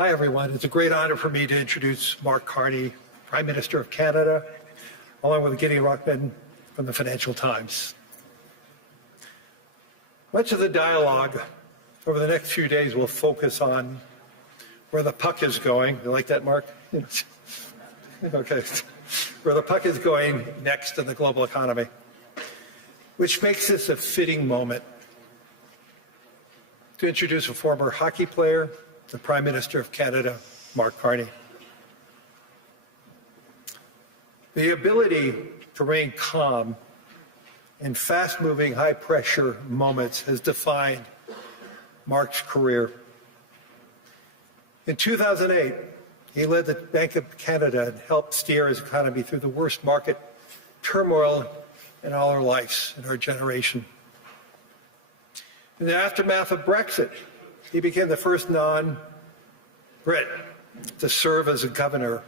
Hi, everyone. It's a great honor for me to introduce Mark Carney, Prime Minister of Canada, along with Gideon Rockman from the Financial Times. Much of the dialogue over the next few days will focus on where the puck is going. You like that, Mark? Okay. Where the puck is going next in the global economy, which makes this a fitting moment to introduce a former hockey player, the Prime Minister of Canada, Mark Carney. The ability to remain calm in fast-moving, high-pressure moments has defined Mark's career. In 2008, he led the Bank of Canada and helped steer his economy through the worst market turmoil in all our lives, in our generation. In the aftermath of Brexit, he became the first non-Brit to serve as a governor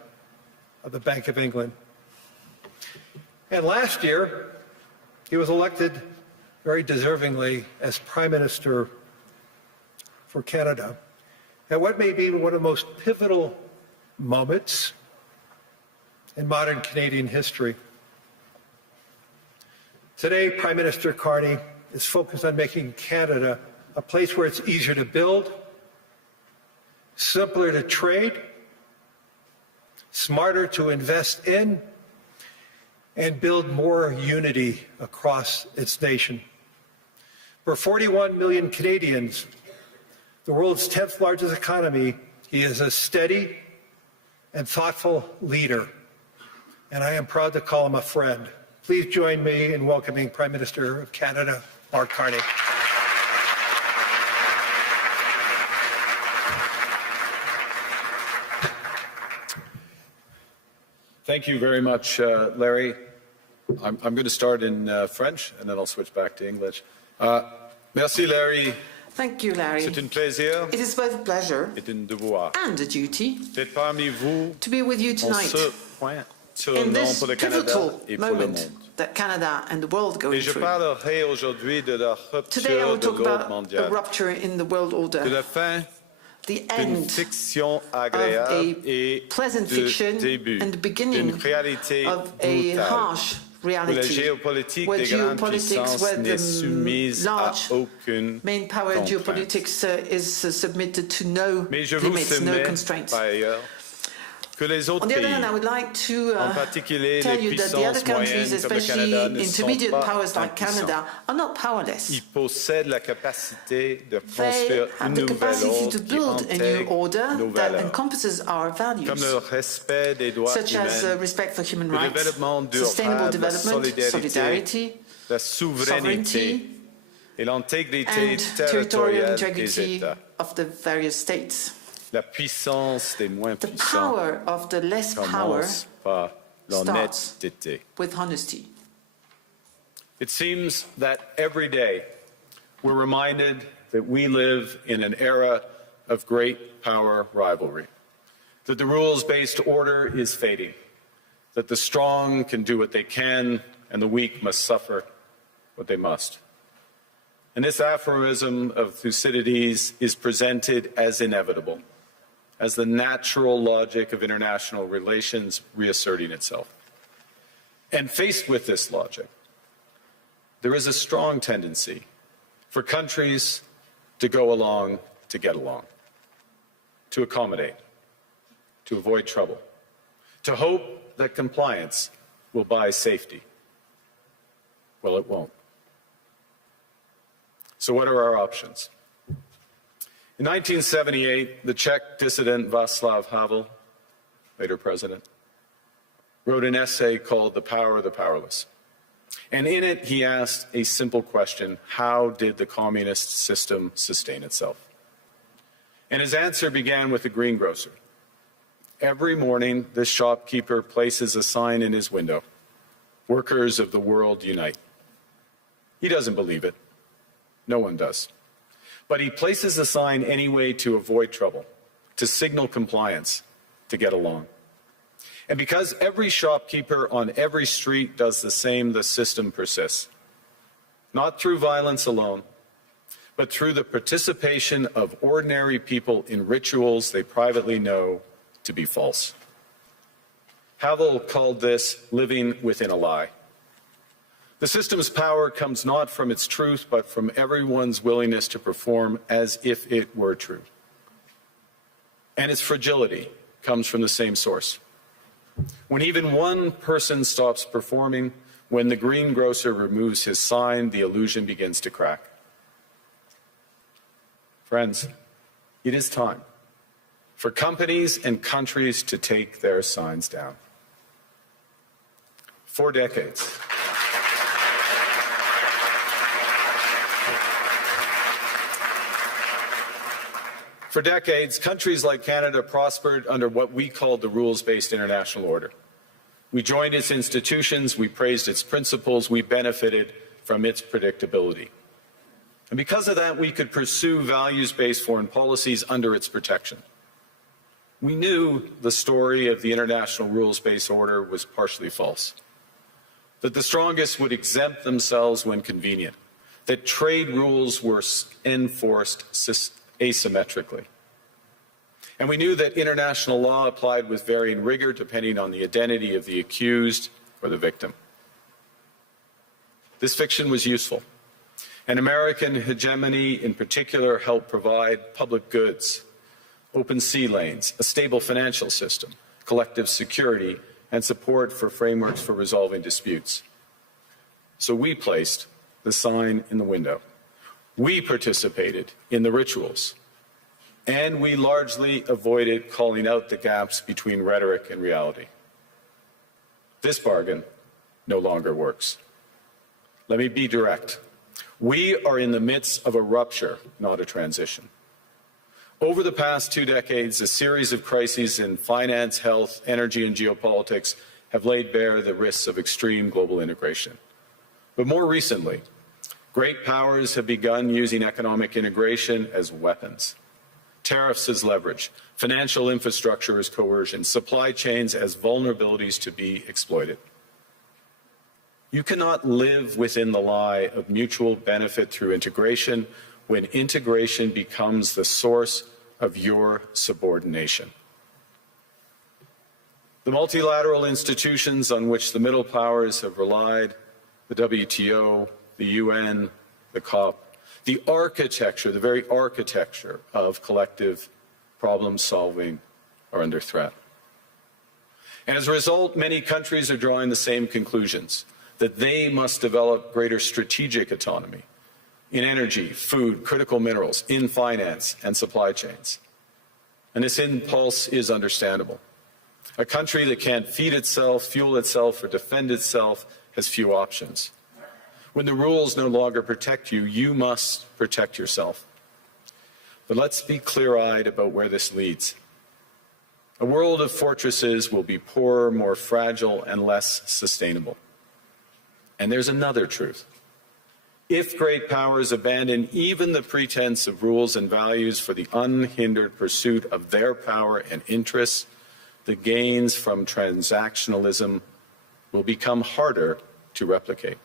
of the Bank of England. And last year, he was elected very deservingly as Prime Minister for Canada at what may be one of the most pivotal moments in modern Canadian history. Today, Prime Minister Carney is focused on making Canada a place where it's easier to build, simpler to trade, smarter to invest in, and build more unity across its nation. For 41 million Canadians, the world's 10th largest economy, he is a steady and thoughtful leader, and I am proud to call him a friend. Please join me in welcoming Prime Minister of Canada, Mark Carney. Thank you very much, Larry. I'm going to start in French, and then I'll switch back to English. Merci, Larry. Thank you, Larry. C'est un plaisir. It is both a pleasure et un devoir and a duty d'être parmi vous to be with you en tonight ce point in this pour le Canada pivotal et pour le moment monde. that Canada and the world go Et je through. parlerai aujourd'hui de la Today I rupture will de talk l'ordre about the mondial, rupture in the world de order, la fin the d'une end fiction of agréable a et pleasant du fiction début and the beginning d'une réalité of a brutale. harsh Où la reality, géopolitique where des grandes geopolitics, puissances where n'est the soumise à large aucune main power contrainte. geopolitics is submitted to no Mais je vous limits, no soumets, constraints. par ailleurs, que les autres On the other pays, hand, I would like to en particulier tell les you that the other puissances countries, moyennes comme le especially Canada, ne sont intermediate pas powers like impuissants. Canada, are not powerless. Ils possèdent la capacité de They construire have une the nouvelle capacity ordre to qui build a new intègre order nos that valeurs, encompasses our comme values, le respect des droits such as humains, respect for human le rights, développement sustainable durable, la development, solidarité, la souveraineté sovereignty, et l'intégrité and territorial territoriale des integrity États. of the various states. La puissance des moins The puissants power of the less power commence par l'honnêteté. with honesty. It seems that every day we're reminded that we live in an era of great power rivalry, that the rules-based order is fading, that the strong can do what they can and the weak must suffer what they must. And this aphorism of Thucydides is presented as inevitable, as the natural logic of international relations reasserting itself. And faced with this logic, there is a strong tendency for countries to go along to get along, to accommodate, to avoid trouble, to hope that compliance will buy safety. Well, it won't. So what are our options? In 1978, the Czech dissident Václav Havel, later president, wrote an essay called The Power of the Powerless. And in it, he asked a simple question: how did the communist system sustain itself? And his answer began with a greengrocer. Every morning, this shopkeeper places a sign in his window: "Workers of the world unite." He doesn't believe it. No one does. But he places a sign anyway to avoid trouble, to signal compliance, to get along. And because every shopkeeper on every street does the same, the system persists. Not through violence alone, but through the participation of ordinary people in rituals they privately know to be false. Havel called this living within a lie. The system's power comes not from its truth, but from everyone's willingness to perform as if it were true. And its fragility comes from the same source. When even one person stops performing, when the greengrocer removes his sign, the illusion begins to crack. Friends, it is time for companies and countries to take their signs down. For decades, countries like Canada prospered under what we called the rules-based international order. We joined its institutions, we praised its principles, we benefited from its predictability. And because of that, we could pursue values-based foreign policies under its protection. We knew the story of the international rules-based order was partially false, that the strongest would exempt themselves when convenient, that trade rules were enforced asymmetrically. And we knew that international law applied with varying rigor depending on the identity of the accused or the victim. This fiction was useful, and American hegemony in particular helped provide public goods, open sea lanes, a stable financial system, collective security, and support for frameworks for resolving disputes. So we placed the sign in the window. We participated in the rituals, and we largely avoided calling out the gaps between rhetoric and reality. This bargain no longer works. Let me be direct. We are in the midst of a rupture, not a transition. Over the past 2 decades, a series of crises in finance, health, energy, and geopolitics have laid bare the risks of extreme global integration. But more recently, great powers have begun using economic integration as weapons. Tariffs as leverage, financial infrastructure as coercion, supply chains as vulnerabilities to be exploited. You cannot live within the lie of mutual benefit through integration when integration becomes the source of your subordination. The multilateral institutions on which the middle powers have relied, the WTO, the UN, the COP, the architecture, the very architecture of collective problem solving are under threat. And as a result, many countries are drawing the same conclusions, that they must develop greater strategic autonomy in energy, food, critical minerals, in finance and supply chains. And this impulse is understandable. A country that can't feed itself, fuel itself, or defend itself has few options. When the rules no longer protect you, you must protect yourself. But let's be clear-eyed about where this leads. A world of fortresses will be poorer, more fragile, and less sustainable. And there's another truth. If great powers abandon even the pretense of rules and values for the unhindered pursuit of their power and interests, the gains from transactionalism will become harder to replicate.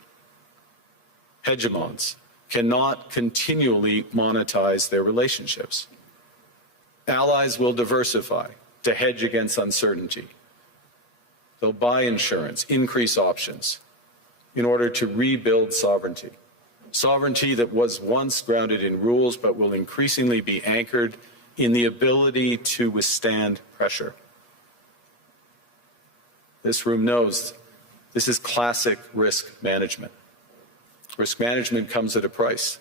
Hegemons cannot continually monetize their relationships. Allies will diversify to hedge against uncertainty. They'll buy insurance, increase options in order to rebuild sovereignty. Sovereignty that was once grounded in rules but will increasingly be anchored in the ability to withstand pressure. This room knows this is classic risk management. Risk management comes at a price.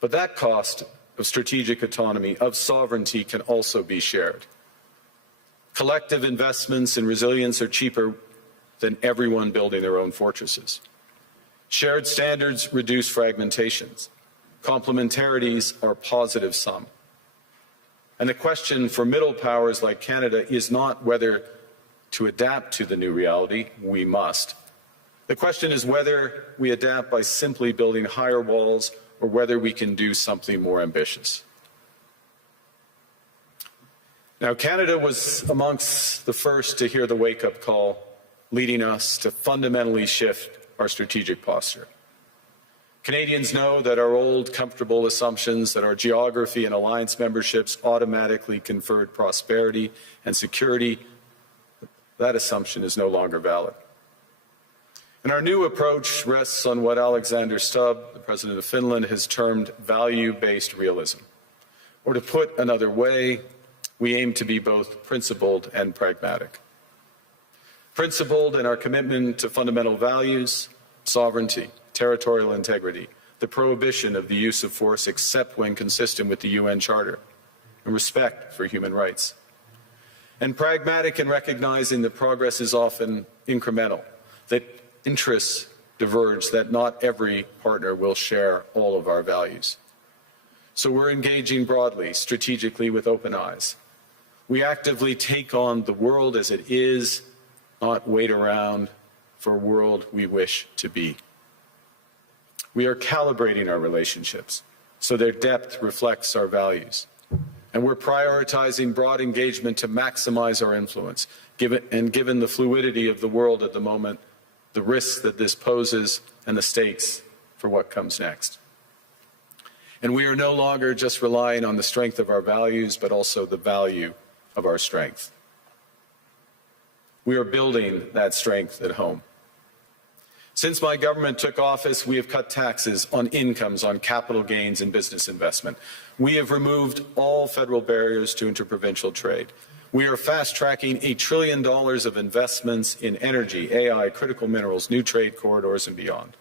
But that cost of strategic autonomy, of sovereignty, can also be shared. Collective investments in resilience are cheaper than everyone building their own fortresses. Shared standards reduce fragmentations. Complementarities are positive sum. And the question for middle powers like Canada is not whether to adapt to the new reality. We must. The question is whether we adapt by simply building higher walls or whether we can do something more ambitious. Now, Canada was amongst the first to hear the wake-up call, leading us to fundamentally shift our strategic posture. Canadians know that our old, comfortable assumptions that our geography and alliance memberships automatically conferred prosperity and security, that assumption is no longer valid. And our new approach rests on what Alexander Stubb, the President of Finland, has termed value-based realism. Or to put another way, we aim to be both principled and pragmatic. Principled in our commitment to fundamental values, sovereignty, territorial integrity, the prohibition of the use of force except when consistent with the UN Charter, and respect for human rights. And pragmatic in recognizing that progress is often incremental, that interests diverge, that not every partner will share all of our values. So we're engaging broadly, strategically, with open eyes. We actively take on the world as it is, not wait around for a world we wish to be. We are calibrating our relationships so their depth reflects our values. And we're prioritizing broad engagement to maximize our influence, given the fluidity of the world at the moment, the risks that this poses, and the stakes for what comes next. And we are no longer just relying on the strength of our values, but also the value of our strength. We are building that strength at home. Since my government took office, we have cut taxes on incomes, on capital gains and business investment. We have removed all federal barriers to interprovincial trade. We are fast-tracking $1 trillion of investments in energy, AI, critical minerals, new trade corridors, and beyond.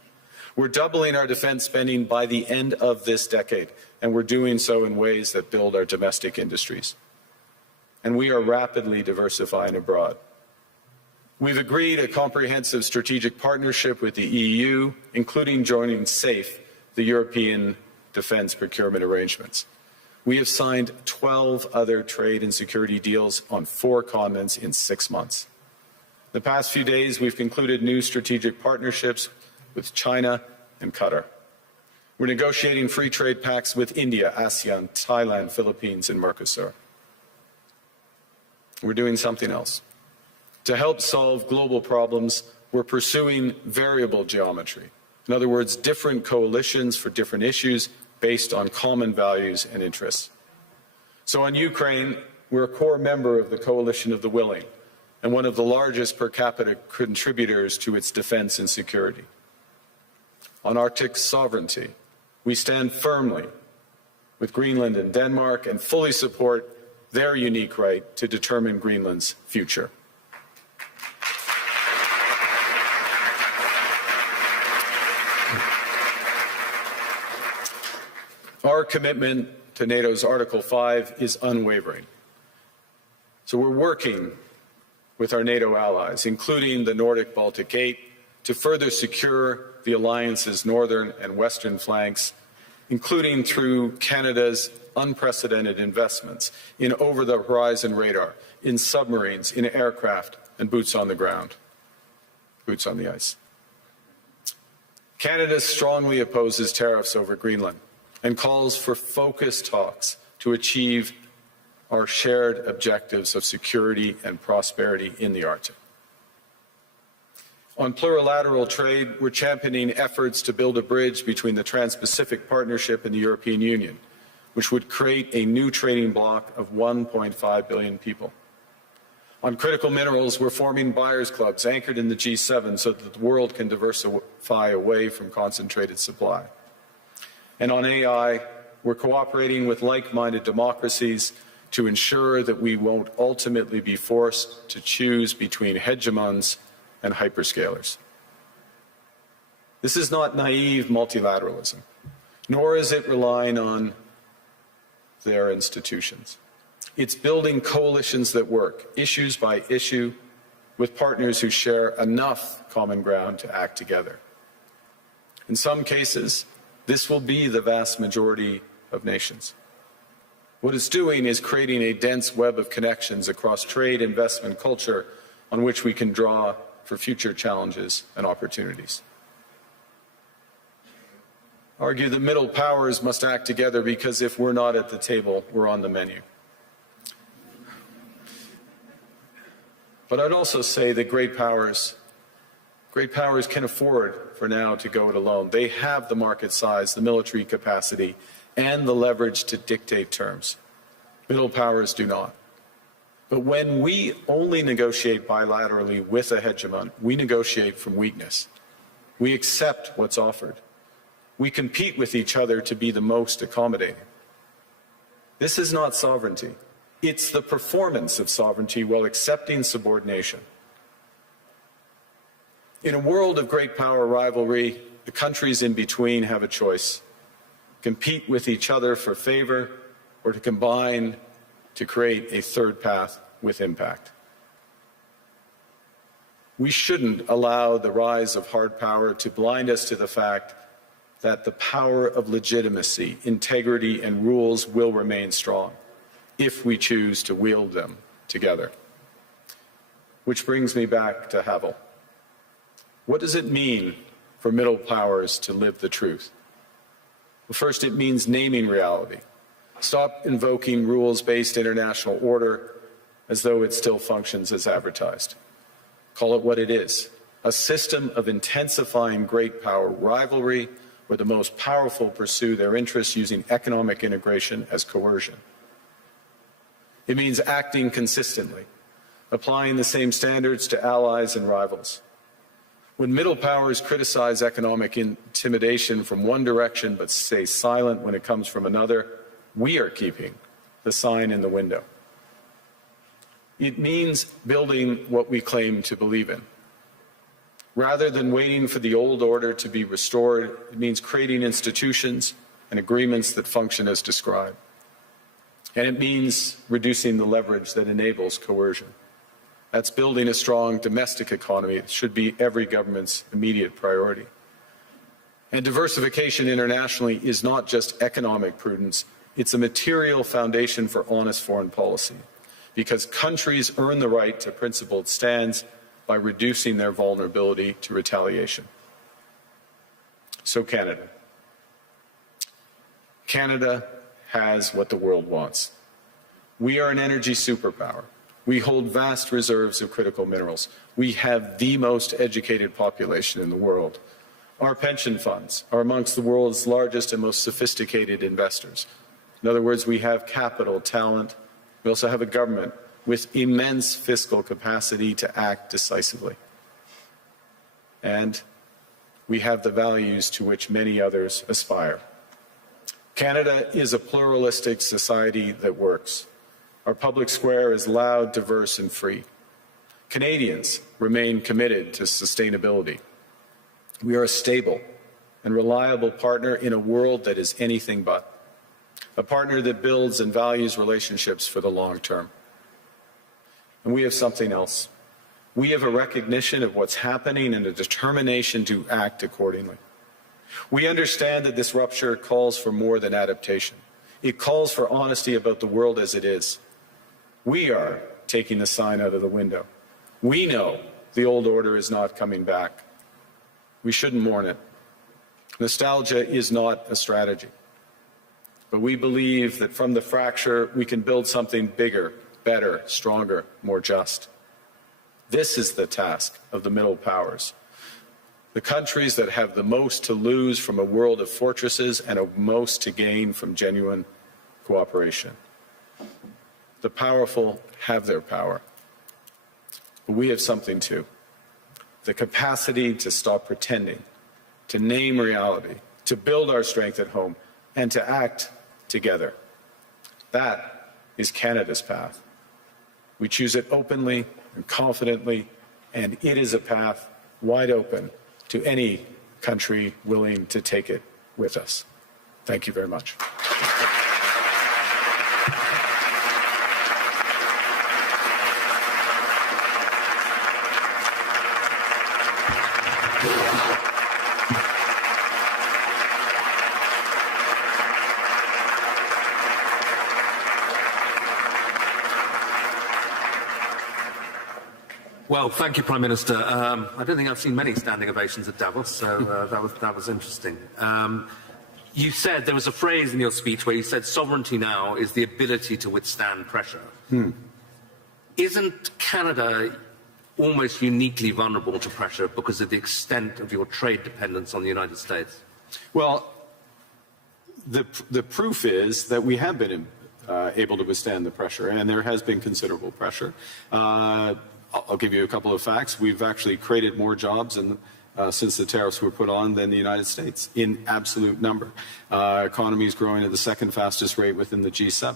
We're doubling our defense spending by the end of this decade, and we're doing so in ways that build our domestic industries. And we are rapidly diversifying abroad. We've agreed a comprehensive strategic partnership with the EU, including joining SAFE, the European Defence Procurement Arrangements. We have signed 12 other trade and security deals on 4 continents in 6 months. The past few days, we've concluded new strategic partnerships with China and Qatar. We're negotiating free trade pacts with India, ASEAN, Thailand, Philippines, and Mercosur. We're doing something else. To help solve global problems, we're pursuing variable geometry. In other words, different coalitions for different issues based on common values and interests. So on Ukraine, we're a core member of the Coalition of the Willing and one of the largest per capita contributors to its defense and security. On Arctic sovereignty, we stand firmly with Greenland and Denmark and fully support their unique right to determine Greenland's future. Our commitment to NATO's Article 5 is unwavering. So we're working with our NATO allies, including the Nordic-Baltic 8, to further secure the alliance's northern and western flanks, including through Canada's unprecedented investments in over-the-horizon radar, in submarines, in aircraft, and boots on the ground, boots on the ice. Canada strongly opposes tariffs over Greenland and calls for focused talks to achieve our shared objectives of security and prosperity in the Arctic. On plurilateral trade, we're championing efforts to build a bridge between the Trans-Pacific Partnership and the European Union, which would create a new trading bloc of 1.5 billion people. On critical minerals, we're forming buyers' clubs anchored in the G7 so that the world can diversify away from concentrated supply. And on AI, we're cooperating with like-minded democracies to ensure that we won't ultimately be forced to choose between hegemons and hyperscalers. This is not naive multilateralism, nor is it relying on their institutions. It's building coalitions that work, issues by issue, with partners who share enough common ground to act together. In some cases, this will be the vast majority of nations. What it's doing is creating a dense web of connections across trade, investment, culture, on which we can draw for future challenges and opportunities. I argue the middle powers must act together because if we're not at the table, we're on the menu. But I'd also say that great powers Great powers can afford for now to go it alone. They have the market size, the military capacity, and the leverage to dictate terms. Middle powers do not. But when we only negotiate bilaterally with a hegemon, we negotiate from weakness. We accept what's offered. We compete with each other to be the most accommodating. This is not sovereignty. It's the performance of sovereignty while accepting subordination. In a world of great power rivalry, the countries in between have a choice: compete with each other for favor, or to combine to create a third path with impact. We shouldn't allow the rise of hard power to blind us to the fact that the power of legitimacy, integrity, and rules will remain strong if we choose to wield them together. Which brings me back to Havel. What does it mean for middle powers to live the truth? Well, first, it means naming reality. Stop invoking rules-based international order as though it still functions as advertised. Call it what it is: a system of intensifying great power rivalry where the most powerful pursue their interests using economic integration as coercion. It means acting consistently, applying the same standards to allies and rivals. When middle powers criticize economic intimidation from one direction but stay silent when it comes from another, we are keeping the sign in the window. It means building what we claim to believe in. Rather than waiting for the old order to be restored, it means creating institutions and agreements that function as described. And it means reducing the leverage that enables coercion. That's building a strong domestic economy. It should be every government's immediate priority. And diversification internationally is not just economic prudence, it's a material foundation for honest foreign policy, because countries earn the right to principled stands by reducing their vulnerability to retaliation. So Canada. Canada has what the world wants. We are an energy superpower. We hold vast reserves of critical minerals. We have the most educated population in the world. Our pension funds are amongst the world's largest and most sophisticated investors. In other words, we have capital, talent. We also have a government with immense fiscal capacity to act decisively. And we have the values to which many others aspire. Canada is a pluralistic society that works. Our public square is loud, diverse, and free. Canadians remain committed to sustainability. We are a stable and reliable partner in a world that is anything but. A partner that builds and values relationships for the long term. And we have something else. We have a recognition of what's happening and a determination to act accordingly. We understand that this rupture calls for more than adaptation. It calls for honesty about the world as it is. We are taking the sign out of the window. We know the old order is not coming back. We shouldn't mourn it. Nostalgia is not a strategy. But we believe that from the fracture, we can build something bigger, better, stronger, more just. This is the task of the middle powers. The countries that have the most to lose from a world of fortresses and a most to gain from genuine cooperation. The powerful have their power. But we have something too. The capacity to stop pretending, to name reality, to build our strength at home, and to act together. That is Canada's path. We choose it openly and confidently, and it is a path wide open to any country willing to take it with us. Thank you very much. Well, thank you, Prime Minister. I don't think I've seen many standing ovations at Davos, so that was interesting. You said, there was a phrase in your speech where you said sovereignty now is the ability to withstand pressure. Isn't Canada almost uniquely vulnerable to pressure because of the extent of your trade dependence on the United States? Well, the proof is that we have been able to withstand the pressure, and there has been considerable pressure. I'll give you a couple of facts. We've actually created more jobs since the tariffs were put on than the United States in absolute number. Economy is growing at the second fastest rate within the G7.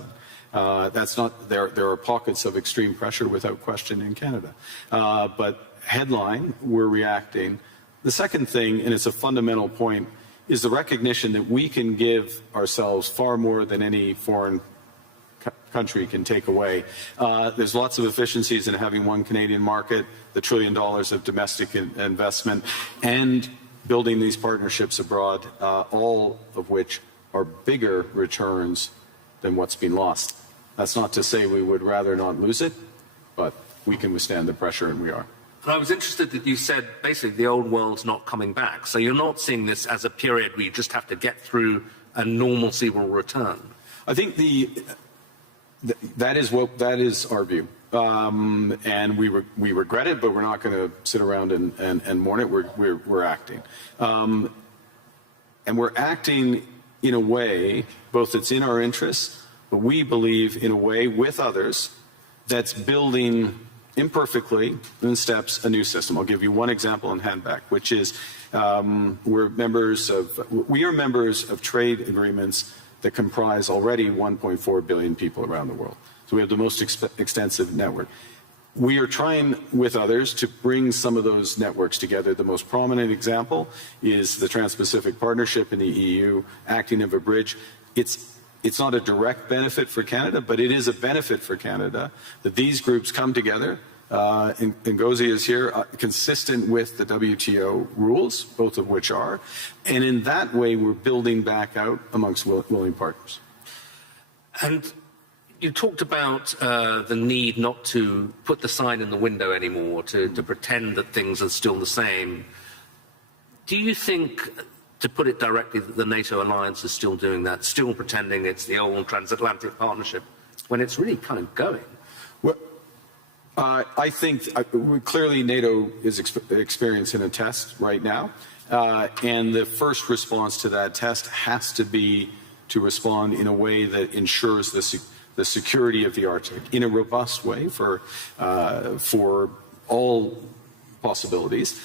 That's not there. There are pockets of extreme pressure without question in Canada, but headline, we're reacting. The second thing, and it's a fundamental point, is the recognition that we can give ourselves far more than any foreign country can take away. There's lots of efficiencies in having one Canadian market, the $1 trillion of domestic investment, and building these partnerships abroad, all of which are bigger returns than what's been lost. That's not to say we would rather not lose it, but we can withstand the pressure, and we are. And I was interested that you said basically the old world's not coming back. So you're not seeing this as a period where you just have to get through and normalcy will return. I think that is our view, and we regret it, but we're not going to sit around and mourn it. We're acting, and we're acting in a way both that's in our interests, but we believe in a way with others that's building imperfectly in steps a new system. I'll give you one example in handback, which is we are members of trade agreements that comprise already 1.4 billion people around the world. So we have the most extensive network. We are trying with others to bring some of those networks together. The most prominent example is the Trans-Pacific Partnership in the EU, acting as a bridge. It's not a direct benefit for Canada, but it is a benefit for Canada that these groups come together. Ngozi is here, consistent with the WTO rules, both of which are. And in that way, we're building back out amongst willing partners. And you talked about the need not to put the sign in the window anymore, to pretend that things are still the same. Do you think, to put it directly, that the NATO alliance is still doing that, still pretending it's the old transatlantic partnership, when it's really kind of going? Well, I think clearly NATO is experiencing a test right now, and the first response to that test has to be to respond in a way that ensures the security of the Arctic in a robust way for all possibilities.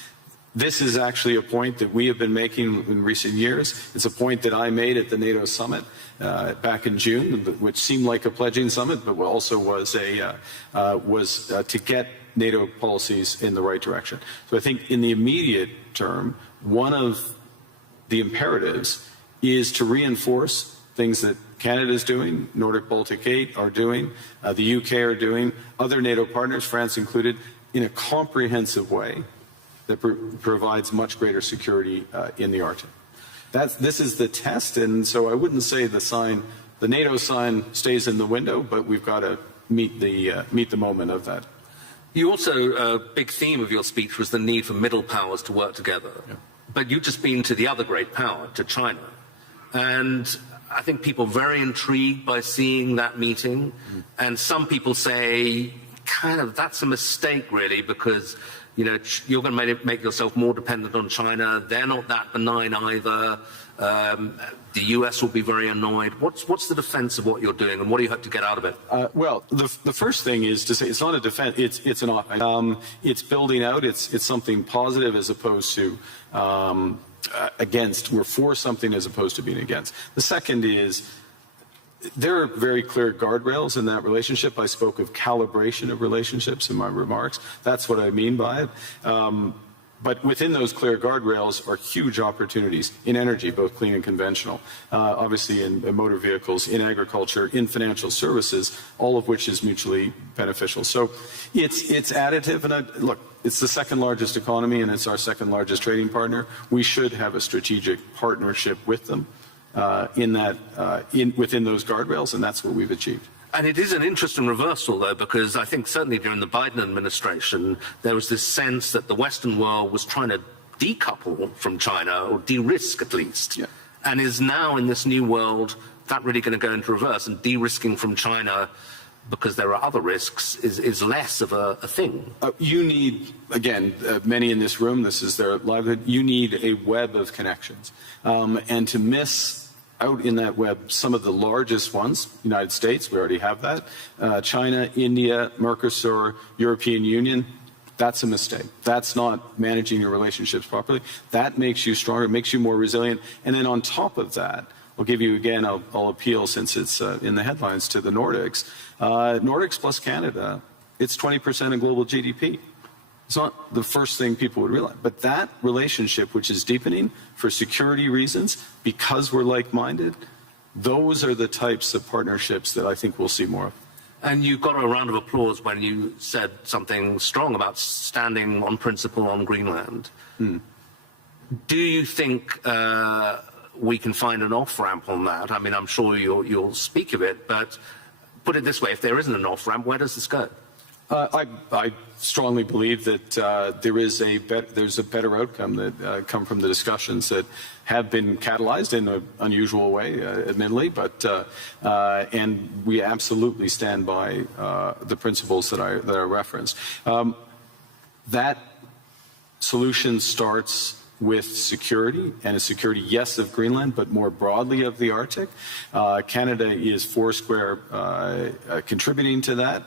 This is actually a point that we have been making in recent years. It's a point that I made at the NATO summit back in June, which seemed like a pledging summit, but also was to get NATO policies in the right direction. So I think in the immediate term, one of the imperatives is to reinforce things that Canada is doing, Nordic Baltic 8 are doing, the UK are doing, other NATO partners, France included, in a comprehensive way that provides much greater security in the Arctic. This is the test, and so I wouldn't say the NATO sign stays in the window, but we've got to meet the moment of that. You also, a big theme of your speech was the need for middle powers to work together. Yeah. But you've just been to the other great power, to China. And I think people are very intrigued by seeing that meeting. And some people say, kind of, that's a mistake, really, because you're going to make yourself more dependent on China. They're not that benign either. The US will be very annoyed. What's the defense of what you're doing, and what do you hope to get out of it? Well, the first thing is to say it's not a defense. It's building out. It's something positive as opposed to against. We're for something as opposed to being against. The second is, there are very clear guardrails in that relationship. I spoke of calibration of relationships in my remarks. That's what I mean by it. But within those clear guardrails are huge opportunities in energy, both clean and conventional, obviously in motor vehicles, in agriculture, in financial services, all of which is mutually beneficial. So it's additive. And look, it's the second largest economy, and it's our second largest trading partner. We should have a strategic partnership with them. Within those guardrails, and that's what we've achieved. And it is an interesting reversal, though, because I think certainly during the Biden administration, there was this sense that the Western world was trying to decouple from China, or de-risk at least, yeah. And is now in this new world that really going to go into reverse, and de-risking from China because there are other risks is less of a thing. You need, again, many in this room, this is their livelihood, you need a web of connections. And to miss out in that web some of the largest ones, United States, we already have that, China, India, Mercosur, European Union, that's a mistake. That's not managing your relationships properly. That makes you stronger, makes you more resilient. And then on top of that, I'll give you again, I'll appeal since it's in the headlines to the Nordics. Nordics plus Canada, it's 20% of global GDP. It's not the first thing people would realize. But that relationship, which is deepening for security reasons, because we're like-minded, those are the types of partnerships that I think we'll see more of. And you got a round of applause when you said something strong about standing on principle on Greenland. Do you think we can find an off-ramp on that? I mean, I'm sure you'll speak of it, but put it this way, if there isn't an off-ramp, where does this go? I strongly believe that there's a better outcome that come from the discussions that have been catalyzed in an unusual way, admittedly, but and we absolutely stand by the principles that I referenced. That solution starts with security, and a security, yes, of Greenland, but more broadly of the Arctic. Canada is foursquare contributing to that.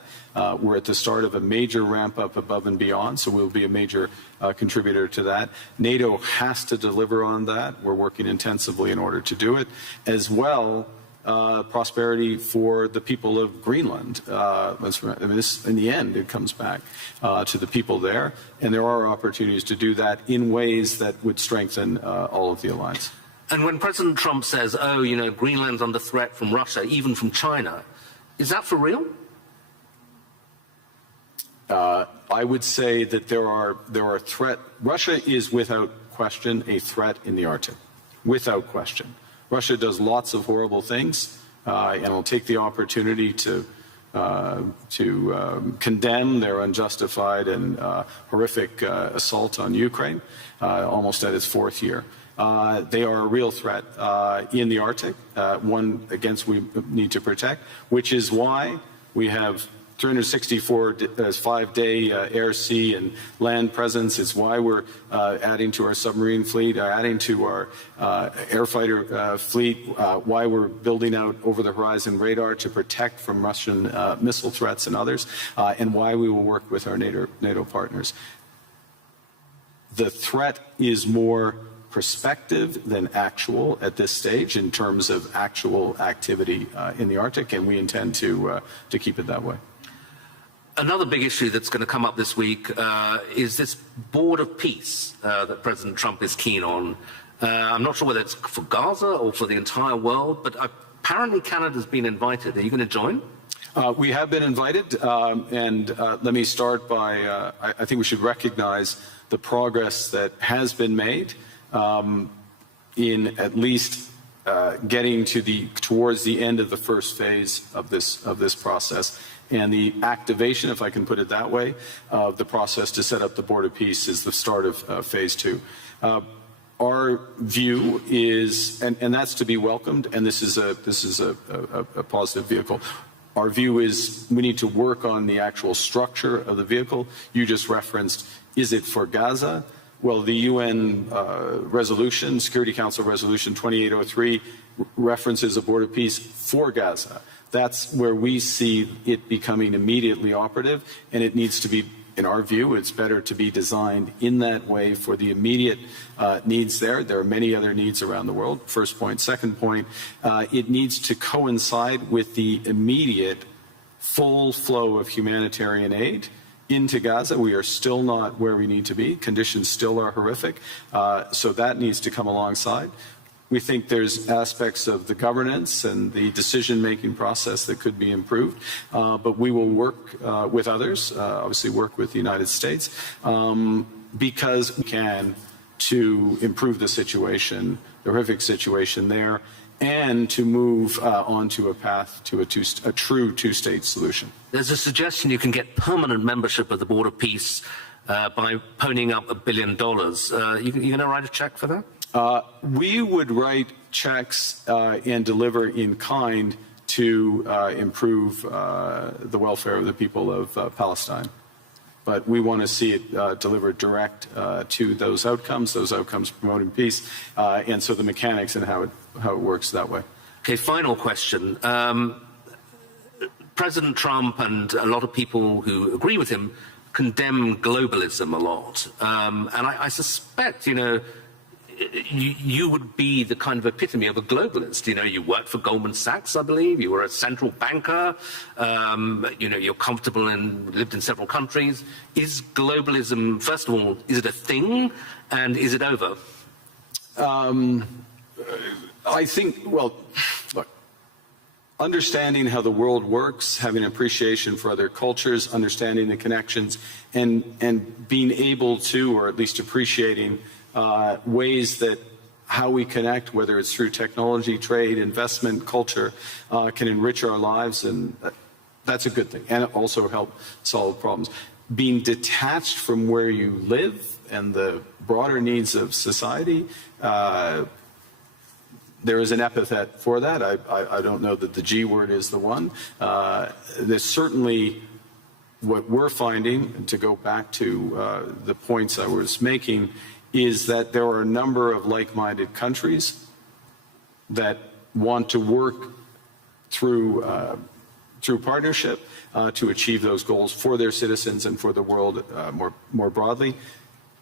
We're at the start of a major ramp up above and beyond, so we'll be a major contributor to that. NATO has to deliver on that. We're working intensively in order to do it. As well, prosperity for the people of Greenland. In the end, it comes back to the people there, and there are opportunities to do that in ways that would strengthen all of the alliance. And when President Trump says, oh, you know, Greenland's under threat from Russia, even from China, is that for real? I would say that there are threats. Russia is without question a threat in the Arctic, without question. Russia does lots of horrible things, and will take the opportunity to condemn their unjustified and horrific assault on Ukraine, almost at its fourth year. They are a real threat in the Arctic, one against we need to protect, which is why we have 364 5-day air, sea, and land presence. It's why we're adding to our submarine fleet, adding to our air fighter fleet, why we're building out over-the-horizon radar to protect from Russian missile threats and others, and why we will work with our NATO partners. The threat is more perspective than actual at this stage in terms of actual activity in the Arctic, and we intend to keep it that way. Another big issue that's going to come up this week is this board of peace that President Trump is keen on. I'm not sure whether it's for Gaza or for the entire world, but apparently Canada's been invited. Are you going to join? We have been invited, and let me start by, I think we should recognize the progress that has been made in at least getting towards the end of the first phase of this process. And the activation, if I can put it that way, of the process to set up the Board of Peace is the start of phase 2. Our view is, and that's to be welcomed, and this is a positive vehicle. Our view is we need to work on the actual structure of the vehicle. You just referenced, is it for Gaza? Well, the UN resolution, Security Council Resolution 2803, references a Board of Peace for Gaza. That's where we see it becoming immediately operative, and it needs to be, in our view, it's better to be designed in that way for the immediate needs there. There are many other needs around the world, first point. Second point, it needs to coincide with the immediate full flow of humanitarian aid into Gaza. We are still not where we need to be. Conditions still are horrific, so that needs to come alongside. We think there's aspects of the governance and the decision-making process that could be improved, but we will work with others, obviously work with the United States, because we can to improve the situation, the horrific situation there, and to move onto a path to a true two-state solution. There's a suggestion you can get permanent membership of the Board of Peace by ponying up $1 billion. You going to write a check for that? We would write checks and deliver in kind to improve the welfare of the people of Palestine. But we want to see it delivered direct to those outcomes promoting peace, and so the mechanics and how it works that way. Okay, final question. President Trump and a lot of people who agree with him condemn globalism a lot. And I suspect, you would be the kind of epitome of a globalist. You worked for Goldman Sachs, I believe. You were a central banker. You're comfortable and lived in several countries. Is globalism, first of all, is it a thing, and is it over? I think, well, look, understanding how the world works, having an appreciation for other cultures, understanding the connections, and being able to, or at least appreciating ways that how we connect, whether it's through technology, trade, investment, culture, can enrich our lives, and that's a good thing, and also help solve problems. Being detached from where you live and the broader needs of society, there is an epithet for that. I don't know that the G word is the one. There's certainly what we're finding, to go back to the points I was making, is that there are a number of like-minded countries that want to work through partnership to achieve those goals for their citizens and for the world more broadly.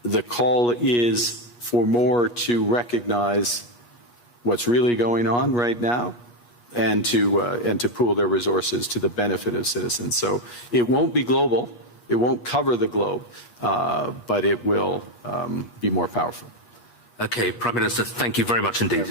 The call is for more to recognize what's really going on right now, and to pool their resources to the benefit of citizens. So it won't be global, it won't cover the globe, but it will be more powerful. Okay, Prime Minister, thank you very much indeed.